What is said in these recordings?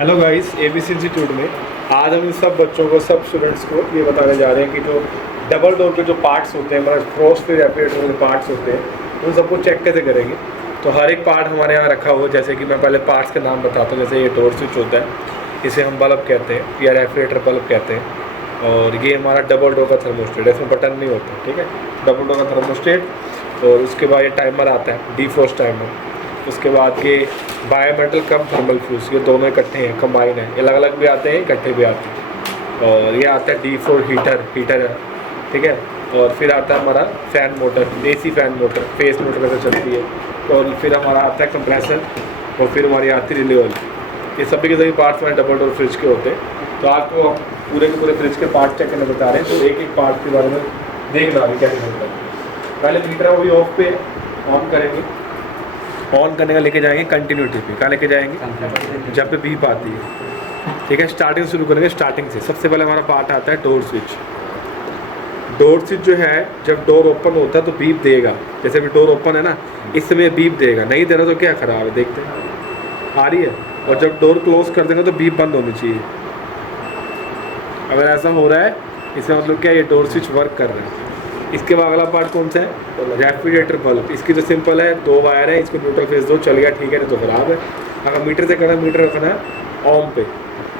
Hello guys, ABC institute में आज हम इन सब बच्चों को, सब स्टूडेंट्स को ये बताने जा रहे हैं कि जो डबल डोर के जो पार्ट्स होते हैं, हमारे फ्रोस्ट रेफ्रिजरेटर के पार्ट्स होते हैं, उन सबको चेक कैसे करेंगे। तो हर एक पार्ट हमारे यहाँ रखा हुआ, जैसे कि मैं पहले पार्ट्स के नाम बताता हूँ। जैसे ये डोर स्विच होता है, इसे हम बल्ब कहते हैं या रेफ्रिजरेटर बल्ब कहते हैं। और ये हमारा डबल डोर का थर्मोस्टेट है, इसमें बटन नहीं होता, ठीक है। डबल डोर का थर्मोस्टेट। और उसके बाद ये टाइमर आता है, डीफ्रोस्ट टाइमर। उसके बाद ये बायोमेटल कम थर्मल फ्यूज़, ये दोनों इकट्ठे हैं, कंबाइन है। अलग अलग भी आते हैं, इकट्ठे भी आते हैं। और ये आता है D4 हीटर है, ठीक है। और फिर आता है हमारा fan motor, AC fan motor, face motor से चलती है। और फिर हमारा आता है कंप्रेसर। और फिर हमारी आती है रिले वाली। ये सभी के सभी पार्ट्स हमारे डबल डोर फ्रिज के होते हैं। तो आपको हम पूरे के पूरे फ्रिज के पार्ट चेक करने बता रहे हैं। तो एक एक पार्ट के बारे में देखना अभी कैसे होता है। पहले मीटर है वो भी ऑफ पे है, ऑन करेंगे। ऑन करने का लेके जाएंगे कंटिन्यूटी पे। कहाँ लेके जाएंगे? जब पे बीप आती है, ठीक है। स्टार्टिंग शुरू करेंगे, स्टार्टिंग से। सबसे पहले हमारा पार्ट आता है डोर स्विच। डोर स्विच जो है, जब डोर ओपन होता है तो बीप देगा। जैसे अभी डोर ओपन है ना, इस समय बीप देगा। नहीं दे रहा तो क्या खराब है, देखते हैं आ रही है। और जब डोर क्लोज कर देंगे तो बीप बंद होनी चाहिए। अगर ऐसा हो रहा है, इसका मतलब क्या, ये डोर स्विच वर्क कर रहा है। इसके बाद अगला पार्ट कौन सा है? Refrigerator bulb. इसकी जो सिंपल है, 2 वायर है, इसको न्यूट्रल फेस दो, चल गया ठीक है, नहीं तो खराब है। अगर मीटर से करना है, मीटर रखना है ऑन पे,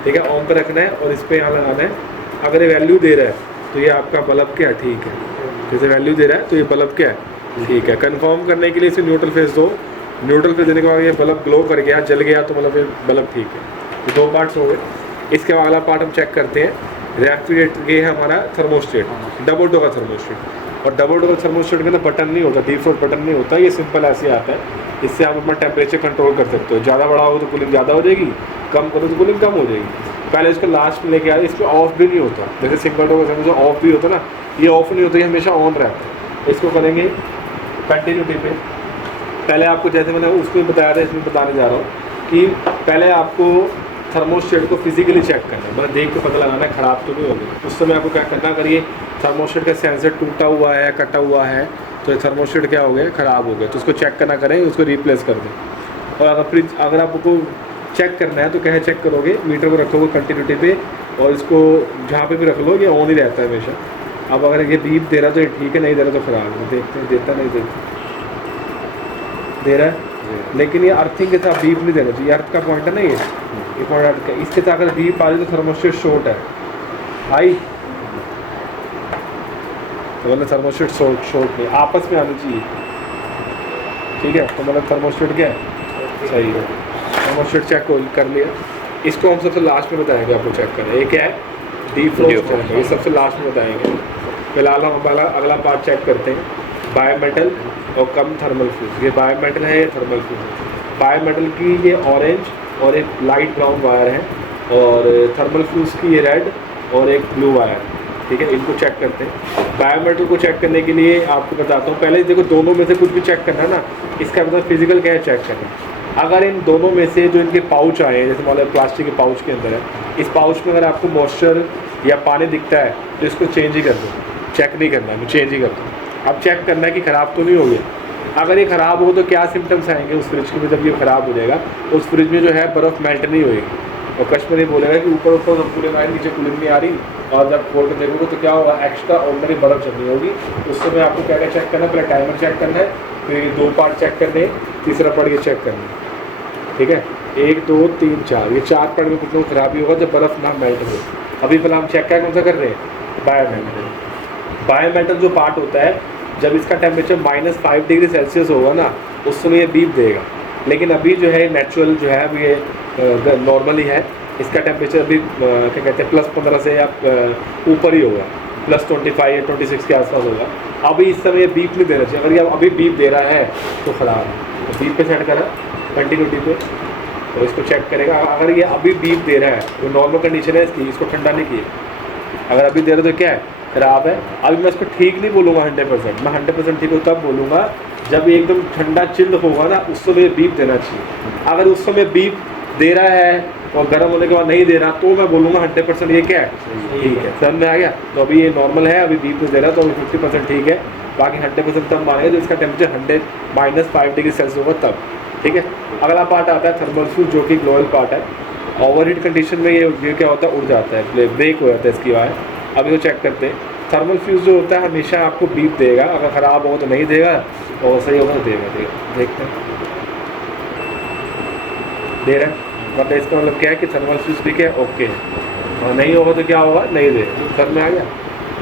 ठीक है। ऑन पे रखना है और इस पर यहाँ लगाना है। अगर ये वैल्यू दे रहा है तो ये आपका बल्ब क्या है, ठीक है। जैसे वैल्यू दे रहा है तो ये बल्ब क्या है, ठीक है। कन्फर्म करने के लिए इसे न्यूट्रल फेस दो। न्यूट्रल फेस देने के बाद ये बल्ब ग्लो कर गया, जल गया, तो मतलब ये बल्ब ठीक है। ये 2 पार्ट्स हो गए। इसके बाद अगला पार्ट हम चेक करते हैं रेफ्रिजरेटर। ये है हमारा थर्मोस्टेट, डबल डोर का थर्मोस्टेट। और डबल डोर थर्मोस्टेट के अंदर बटन नहीं होता, डिफॉल्ट बटन नहीं होता, ये सिंपल ऐसे आता है। इससे आप अपना टेम्परेचर कंट्रोल कर सकते हो। ज़्यादा बड़ा हो तो कूलिंग ज़्यादा हो जाएगी, कम करो तो कूलिंग कम हो जाएगी। पहले इसको लास्ट में लेके आए। इस पर ऑफ भी नहीं होता, जैसे सिंगल डोर का जो ऑफ भी होता है ना, ये ऑफ नहीं होता, ये हमेशा ऑन रहता है। इसको करेंगे कंटिन्यूटी पे। पहले आपको, जैसे मैंने उसमें बताया था, इसमें बताने जा रहा हूँ कि पहले आपको थर्मोस्टेट को फिजिकली चेक करना है, मतलब देख के पता लगाना है ख़राब तो नहीं होगी। उस समय आपको क्या करना, करिए थर्मोस्टेट का सेंसर टूटा हुआ है, कटा हुआ है, तो थर्मोस्टेट क्या हो गया, ख़राब हो गया, तो उसको चेक करना करें, उसको रिप्लेस कर दें। और अगर आपको चेक करना है तो क्या चेक करोगे, मीटर को रखोगे कंटिन्यूटी पे और इसको जहाँ पे भी रख लो, ये ऑन ही रहता है हमेशा। अब अगर ये बीप दे रहा तो ये ठीक है, नहीं दे रहा तो ख़राब है। देखते हैं, देता नहीं देता, दे रहा है, लेकिन ये अर्थिंग के साथ बीप नहीं देना चाहिए। अर्थ का पॉइंट है ना, ये पॉइंट का। इसके साथ अगर बीप आ रही तो थर्मोस्टेट शॉर्ट है, आई तो मतलब थर्मोस्टेट शॉर्ट नहीं, आपस में आनी चाहिए, ठीक है। तो मतलब थर्मोस्टेट क्या है, सही है। थर्मोस्टेट चेक कर लिया। इसको हम सबसे लास्ट में बताएंगे आपको चेक करना। ये क्या है, डीफ्रोस्ट है, ये सबसे लास्ट में बताएंगे। फिलहाल हम अगला पार्ट चेक करते हैं, बायोमेटल और कम थर्मल फ्यूज। ये बायोमेटल है, ये थर्मल फ्यूज है। बायोमेटल की ये ऑरेंज और एक लाइट ब्राउन वायर है, और थर्मल फ्यूज की ये रेड और एक ब्लू वायर, ठीक है। इनको चेक करते हैं। बायोमेटल को चेक करने के लिए आपको बताता हूँ। पहले देखो, दोनों में से कुछ भी चेक करना है ना, इसका मतलब फिजिकल क्या है, चेक करना। अगर इन दोनों में से जो इनके पाउच आए हैं, जैसे मान लो प्लास्टिक के पाउच के अंदर है, इस पाउच में अगर आपको मॉइस्चर या पानी दिखता है तो इसको चेंज ही कर दो, चेक नहीं करना है, चेंज ही कर दो। अब चेक करना है कि ख़राब तो नहीं हो गया। अगर ये ख़राब हो तो क्या सिम्टम्स आएंगे उस फ्रिज के में, जब ये ख़राब हो जाएगा उस फ्रिज में जो है बर्फ़ मेल्ट नहीं होएगी। और कस्टमर ये बोलेगा कि ऊपर कूलिंग आ रही, नीचे कूलिंग नहीं आ रही। और जब खोल कर देखोगे तो क्या होगा, एक्स्ट्रा ऑर्डनरी बर्फ़ जमी होगी। उस समय आपको क्या क्या चेक करना है, पहले टाइमर चेक करना है, फिर ये 2 पार्ट चेक करने, तीसरा पार्ट ये चेक करना है, ठीक है। 1 2 3 4, ये 4 पार्ट में कुछ लोग खराबी होगा जब बर्फ़ ना मेल्ट हो। अभी फिलहाल हम चेक क्या कौन सा कर रहे हैं, बायोमेटल। बायोमेटल जो पार्ट होता है, जब इसका टेम्परेचर -5 डिग्री सेल्सियस होगा ना, उस समय ये बीप देगा। लेकिन अभी जो है नेचुरल जो है, अभी ये नॉर्मली है, इसका टेम्परेचर अभी क्या कहते हैं +15 से या ऊपर ही होगा, +25 या 26 के आसपास होगा। अभी इस समय बीप नहीं देना चाहिए। अगर ये अभी बीप दे रहा है तो ख़राब है। तो बीप पे सेट करा कंटिन्यूटी पे, और इसको चेक करेगा। अगर ये अभी बीप दे रहा है तो नॉर्मल कंडीशन है इसकी, इसको ठंडा नहीं किया। अगर अभी दे रहा है तो क्या है, ख़राब है। अभी मैं इसको ठीक नहीं बोलूँगा 100%, मैं 100% ठीक हूँ तब बोलूँगा जब एकदम ठंडा चिल्ड होगा ना, उस समय बीप देना चाहिए। अगर उस समय बीप दे रहा है और गर्म होने के बाद नहीं दे रहा, तो मैं बोलूँगा 100% ये क्या है, ठीक है। समझ में आ गया। तो अभी ये नॉर्मल है, अभी बीप नहीं दे रहा, तो अभी 50% ठीक है। बाकी 100% तब मानेंगे जब इसका टेम्परेचर -5 डिग्री सेल्सियस होगा तब, ठीक है। अगला पार्ट आता है थर्मल फ्यूज, जो कि ग्लोबल पार्ट है। ओवरहीट कंडीशन में ये क्या होता है, उड़ जाता है, ब्रेक हो जाता है इसकी वायर। अब इसको चेक करते हैं। थर्मल फ्यूज़ जो होता है हमेशा आपको बीप देगा, अगर ख़राब होगा तो नहीं देगा और सही होगा तो देगा। देखते हैं, दे रहा है, मतलब इसका मतलब क्या है कि थर्मल फ्यूज़ भी क्या है, ओके है, और नहीं होगा तो क्या होगा, नहीं देगा। सर में आ गया,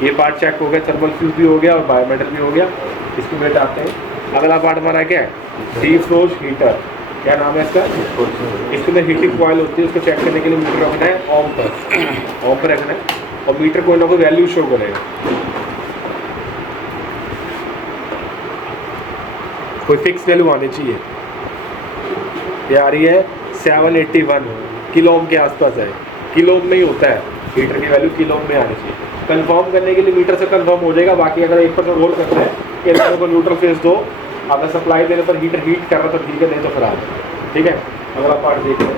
ये पार्ट चेक हो गया, थर्मल फ्यूज़ भी हो गया और बायोमेटल भी हो गया। इसको वेट आते हैं। अगला पार्ट हमारा क्या है, डीफ्रोस्ट हीटर। क्या नाम है इसका, इसमें हीटिंग कॉइल होती है, उसको चेक करने के लिए मीटर रखना है ऑन पर रखना है, और मीटर कोई ना कोई वैल्यू शो करेगा, कोई फिक्स वैल्यू आनी चाहिए। ये आ रही है 781 किलो ओम के आसपास है, किलो ओम में ही होता है हीटर की वैल्यू, किलो ओम में आनी चाहिए। कंफर्म करने के लिए मीटर से कंफर्म हो जाएगा। बाकी अगर 1% रोल करना है कि इन को न्यूट्रल फेस दो, अगर सप्लाई देने पर हीटर हीट कर रहा तो ठीक है, नहीं तो खराब है। ठीक है, अगला पार्ट देखते हैं।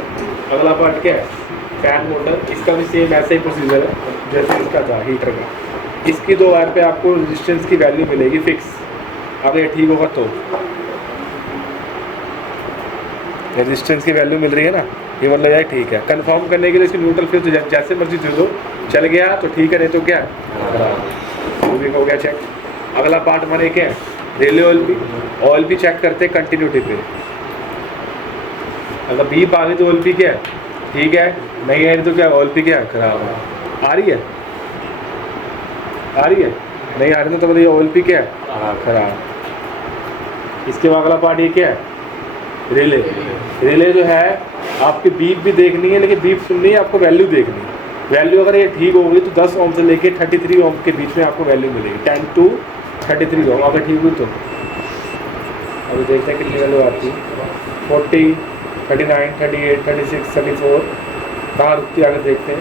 अगला पार्ट क्या है, फैन मोटर। इसका भी सेम ऐसा ही प्रोसीजर है जैसे इसका था हीटर का। इसकी 2 वायर पे आपको रेजिस्टेंस की वैल्यू मिलेगी फिक्स, अगर ये ठीक होगा तो रेजिस्टेंस की वैल्यू मिल रही है ना, ये मतलब यार ठीक है। कंफर्म करने के लिए इसकी न्यूट्रल फेस तो जैसे मर्जी दे दो, चल गया तो ठीक है, नहीं तो क्या वो भी हो गया चेक। अगला पार्ट हमारे क्या है, रिले ऑयल भी चेक करते हैं कंटिन्यूटी पे। अगर बीप आ गई तो ऑयल भी क्या है, ठीक है, नहीं है तो क्या ऑयल भी क्या खराब है। आ रही है, आ रही है, नहीं आ रही तो मतलब ऑयल भी क्या है खराब। इसके बाद अगला पार्ट ये क्या है, रिले जो है आपकी बीप भी देखनी है, लेकिन बीप सुननी है, आपको वैल्यू देखनी है। वैल्यू अगर ये ठीक होगी तो 10 ओम से लेके 33 ओम के बीच में आपको वैल्यू मिलेगी, 10 to 33 ओम। अगर ठीक हुई तो अभी देखते हैं कितनी वैल्यू आती है, 40, 39, 38, 36, 34, कहाँ रुकती है आगे देखते हैं,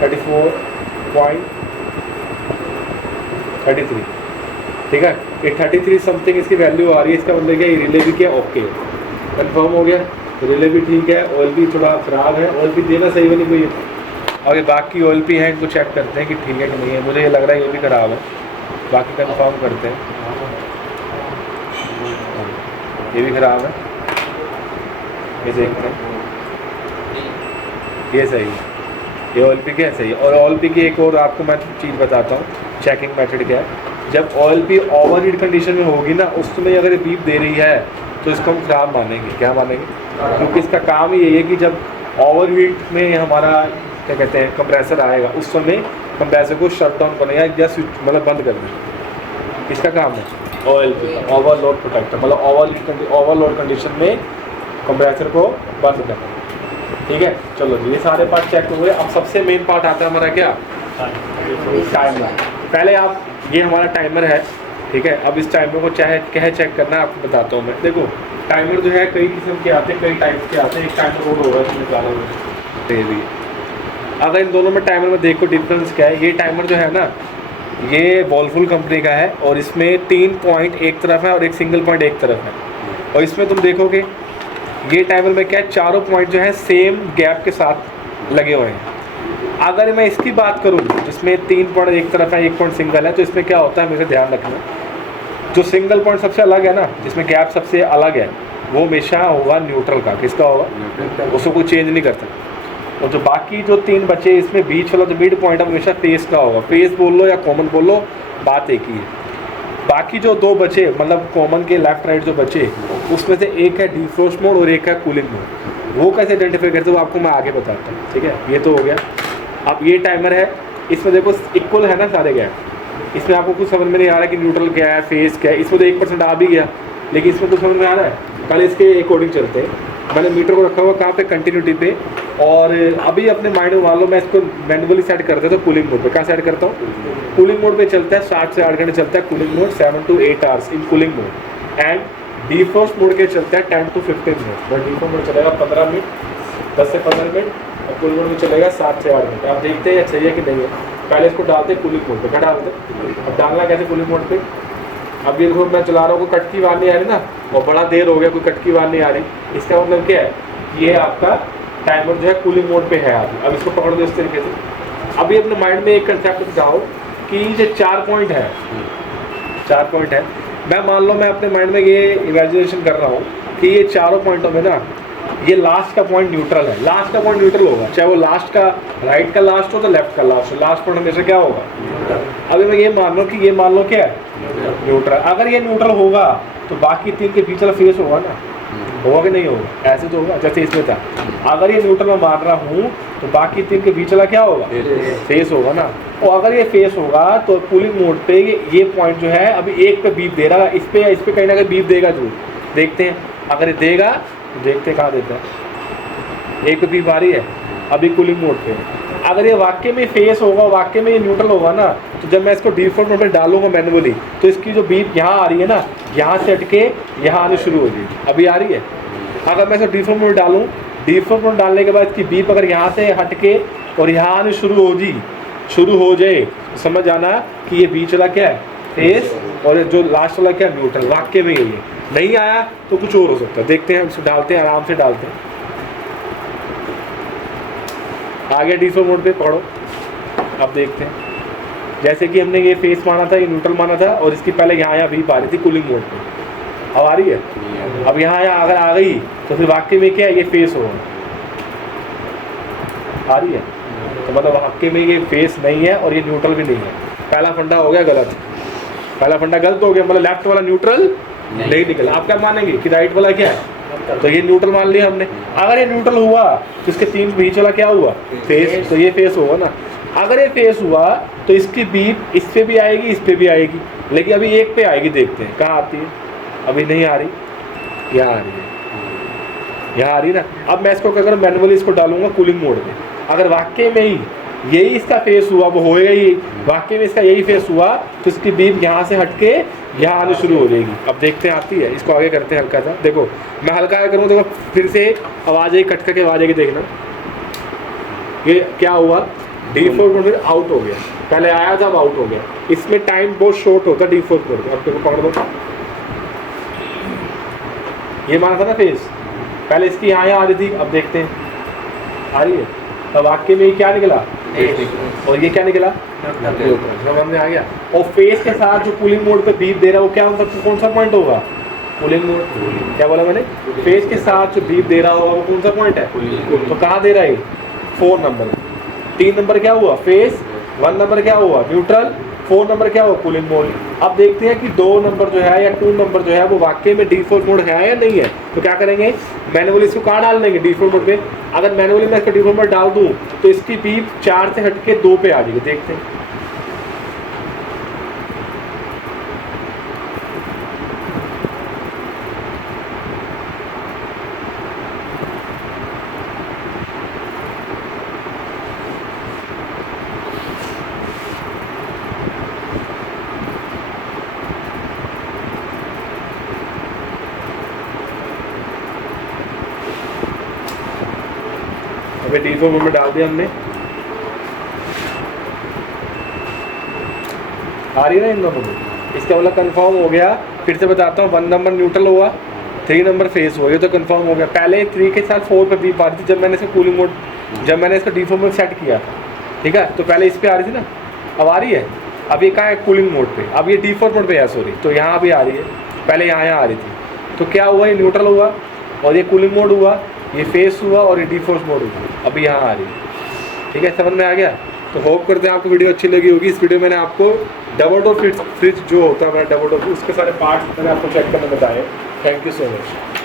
34.33। ठीक है, ये 33 समथिंग इसकी वैल्यू आ रही है। इसका मतलब क्या, ये रिले भी क्या ओके कंफर्म हो गया, रिले भी ठीक है, ऑयल भी थोड़ा ख़राब है, ऑयल भी देना सही बनी कोई। और ये बाकी ऑयल भी हैं, इनको चेक करते हैं कि ठीक है कि नहीं है। मुझे ये लग रहा है ये भी ख़राब है, बाकी कंफर्म करते हैं। ये भी ख़राब है, ये देखते हैं, ये सही है, ये ऑयल पी क्या सही है। और ऑयल पी की एक और आपको मैं चीज़ बताता हूँ, चेकिंग मेथड क्या है। जब oil P over heat condition में होगी ना, उसमें अगर बीप दे रही है तो इसको हम ख़राब मानेंगे। क्या मानेंगे, क्योंकि इसका काम ही यही है कि जब ओवर हीट में हमारा क्या कहते हैं कंप्रेसर आएगा, उस समय कंप्रेसर को शट डाउन करना या स्विच मतलब बंद कर देना, इसका काम है ऑयल पी ओवरलोड प्रोटेक्टर, मतलब ओवरलोड कंडीशन में कंप्रेसर को बंद करना। ठीक है, चलो जी, ये सारे पार्ट चेक हो गए। अब सबसे मेन पार्ट आता है हमारा क्या, टाइमर। पहले आप, ये हमारा टाइमर है, ठीक है। अब इस टाइमर को क्या चेक करना है आपको बताता हूँ मैं। देखो टाइमर जो है कई किस्म के आते हैं, कई टाइप्स के आते हैं। एक टाइमर रोड होगा इसमें ज़्यादा भी। अगर इन दोनों में टाइमर में देखो डिफरेंस क्या है, ये टाइमर जो है ना, ये वॉलफुल कंपनी का है और इसमें 3 पॉइंट एक तरफ है और एक सिंगल पॉइंट एक तरफ है। और इसमें तुम देखोगे ये टाइमर में क्या है, चारों पॉइंट जो है सेम गैप के साथ लगे हुए हैं। अगर मैं इसकी बात करूं जिसमें 3 पॉइंट एक तरफ है, 1 पॉइंट सिंगल है, तो इसमें क्या होता है मेरे ध्यान रखना, जो सिंगल पॉइंट सबसे अलग है ना, जिसमें गैप सबसे अलग है, वो हमेशा होगा न्यूट्रल का। किसका होगा, उसको कोई चेंज नहीं करता। और जो बाकी जो 3 बचे इसमें बीच वाला जो मिड पॉइंट है हमेशा फेस का होगा। फेस बोल लो या कॉमन बोल लो, बात एक ही है। बाकी जो 2 बचे मतलब कॉमन के लेफ्ट राइट जो बचे, उसमें से एक है डिफ्रोस्ट मोड और एक है कूलिंग मोड। वो कैसे आइडेंटिफाई करते हो वो आपको मैं आगे बताता हूँ। ठीक है, ये तो हो गया। अब ये टाइमर है, इसमें देखो इक्वल है ना सारे गैप। इसमें आपको कुछ समझ में नहीं आ रहा कि न्यूट्रल क्या है, फेस क्या है। इसमें तो 1% आ भी गया, लेकिन इसमें कुछ समझ में आ रहा है। कल इसके अकॉर्डिंग चलते हैं। मैंने मीटर को रखा हुआ कहाँ पे, कंटिन्यूटी पे। और अभी अपने माइंड में मान लो मैं इसको मैनुअली सेट कर देता हूँ कूलिंग मोड पे। कहाँ सेट करता हूँ, कूलिंग मोड पे चलता है। 7 से 8 घंटे चलता है cooling mode, 7 to 8 hours in cooling mode. And defrost mode के चलता है 10 to 15 मिनट। और डिफ्रोस्ट मोड चलेगा 15 मिनट, 10 से 15 मिनट। और कूलिंग मोड में चलेगा 7 से 8 घंटे। आप देखते हैं अच्छा है कि नहीं है। पहले इसको डालते कूलिंग मोड पे, क्या डालते, अब डालना कैसे कूलिंग मोड पे। अब ये देखो मैं चला रहा हूँ, कोई कट की आवाज़ नहीं आ रही ना, और बड़ा देर हो गया, कोई कट की आवाज़ नहीं आ रही। इसका मतलब क्या है, ये आपका टाइमर जो है कूलिंग मोड पे है। अब इसको पकड़ दो इस तरीके से। अभी अपने माइंड में एक कंसेप्ट बिठाओ कि ये 4 पॉइंट है, 4 पॉइंट है। मैं मान लो मैं अपने माइंड में ये इमेजिनेशन कर रहा हूँ कि ये चारों पॉइंटों में ना ये लास्ट का पॉइंट न्यूट्रल है, लास्ट का पॉइंट न्यूट्रल होगा, चाहे वो लास्ट का राइट का लास्ट हो तो लेफ्ट का लास्ट हो, लास्ट पॉइंट हमेशा क्या होगा। अभी मैं ये मान लो कि ये मान लो क्या है न्यूट्रल, अगर ये न्यूट्रल होगा तो बाकी तीन के बीच वाला फेस होगा ना, होगा कि नहीं होगा, ऐसे तो होगा जैसे इसमें था। अगर ये न्यूट्रल मैं मान रहा हूँ तो बाकी तीन के बीच वाला क्या होगा, फेस होगा ना। और अगर ये फेस होगा तो कूलिंग मोड पे ये पॉइंट जो है अभी एक पे बीप दे रहा है, इस पे या इस पे कहीं ना कहीं बीप देगा जरूर, देखते हैं। अगर ये देगा तो देखते हैं कहाँ देता है, एक पे बीप आ रही है अभी कूलिंग मोड पे। अगर ये वाकई में फेस होगा, वाकई में ये न्यूट्रल होगा ना, तो जब मैं इसको डिफ़ॉल्ट मोड में डालूंगा मैनुअली तो इसकी जो बीप यहाँ आ रही है ना, यहाँ से हट के यहाँ आनी शुरू हो जाएगी। अभी आ रही है। अगर मैं इसको डिफ़ॉल्ट मोड डालूँ, डिफ़ॉल्ट मोड डालने के बाद इसकी बीप अगर यहाँ से हट के और यहाँ आनी शुरू हो जाए तो समझ आना कि ये बीच वाला क्या है फेस और जो लास्ट वाला क्या न्यूट्रल, वाकई में ये नहीं आया तो कुछ और हो सकता है। देखते हैं, हम इसको डालते हैं, आराम से डालते हैं। आगे डिफ़ॉल्ट मोड पे पढ़ो, अब देखते हैं। जैसे कि हमने ये फेस माना था, ये न्यूट्रल माना था और इसकी पहले यहाँ बीप आ रही थी कूलिंग मोड पे, अब आ रही है। अब यहाँ अगर आ गई तो फिर वाकई में क्या है, ये फेस होगा, आ रही है। तो मतलब वाकई में ये फेस नहीं है और ये न्यूट्रल भी नहीं है। पहला फंडा हो गया गलत, पहला फंडा गलत हो गया, मतलब लेफ्ट वाला न्यूट्रल नहीं निकला। आप क्या मानेंगे कि राइट वाला क्या है, तो ये न्यूट्रल मान लिया हमने। अगर ये न्यूट्रल हुआ तो इसके तीन बीच वाला क्या हुआ, फेस, तो ये फेस होगा ना। अगर ये फेस हुआ तो इसकी बीप इस पे भी आएगी, इस पे भी आएगी, लेकिन अभी एक पे आएगी। देखते हैं कहाँ आती है, अभी नहीं आ रही, यहाँ आ रही है, यहाँ आ रही ना। अब मैं इसको अगर मैनुअली इसको डालूंगा कूलिंग मोड में, अगर वाकई में ही यही इसका फेस हुआ, वो होएगा ही, वाकई में इसका यही फेस हुआ तो इसकी बीप यहाँ से हटके यहाँ आनी शुरू हो जाएगी। अब देखते हैं आती है, इसको आगे करते हैं हल्का सा। देखो मैं हल्का आगे करूँ, देखो फिर से आवाज़ आई, कट करके आवाज़ आएगी, देखना ये क्या हुआ, डिफ़ॉल्ट मोड में आउट हो गया। पहले आया था, अब आउट हो गया। इसमें टाइम बहुत शॉर्ट होता है डिफ़ॉल्ट मोड में। अब देखो पकड़ दो, ये माना था ना फेस, पहले इसकी यहाँ आ रही थी, अब देखते हैं आ रही है। अब वाक्य में ये क्या निकला, और ये क्या निकला, समझ में आ गया। और फेस के साथ जो कूलिंग मोड पे बीप दे रहा है वो क्या, कौन सा पॉइंट होगा, कूलिंग मोड। क्या बोला मैंने, फेस के साथ जो बीप दे रहा होगा वो कौन सा पॉइंट है, तो कहाँ दे रहा है, 4 नंबर। 3 नंबर क्या हुआ फेस, 1 नंबर क्या हुआ न्यूट्रल, 4 नंबर क्या हुआ कूलिंग मोड। अब देखते हैं कि 2 नंबर जो है या 2 नंबर जो है वो वाकई में डिफ़ॉल्ट मोड है या नहीं है। तो क्या करेंगे, मैनुअली इसको कहाँ डाल देंगे, डिफ़ॉल्ट मोड पे। अगर मैनुअली मैं इसको डिफ़ॉल्ट मोड डाल दूँ तो इसकी बीप 4 से हट के 2 पे आ जाएगी। देखते हैं, अभी डिफ़ॉल्ट मोड में डाल दिया हमने, आ रही है ना इन दोनों में। इसका मतलब कंफर्म हो गया। फिर से बताता हूँ, 1 नंबर न्यूट्रल हुआ, 3 नंबर फेस हो गया, तो कंफर्म हो गया। पहले 3 के साथ 4 पे बीप आ रही थी जब मैंने इसका कूलिंग मोड, जब मैंने इसका डिफ़ॉल्ट मोड सेट किया था, ठीक है। तो पहले इस पे आ रही थी ना, अब आ रही है। अब ये कहाँ है, कूलिंग मोड पे, अब ये डिफ़ॉल्ट मोड पे है, सॉरी, तो यहाँ भी आ रही है, पहले यहाँ आ रही थी। तो क्या हुआ, ये न्यूट्रल हुआ और ये कूलिंग मोड हुआ, ये फेस हुआ और ये डिफ़ॉल्ट मोड हुआ, अभी यहाँ आ रही है। ठीक है, समझ में आ गया। तो होप करते हैं आपको वीडियो अच्छी लगी होगी। इस वीडियो में मैंने आपको डबल डोर फ्रिज जो होता है हमारा डबल डोर, उसके सारे पार्ट्स मैंने आपको चेक करने बताए। Thank you so much.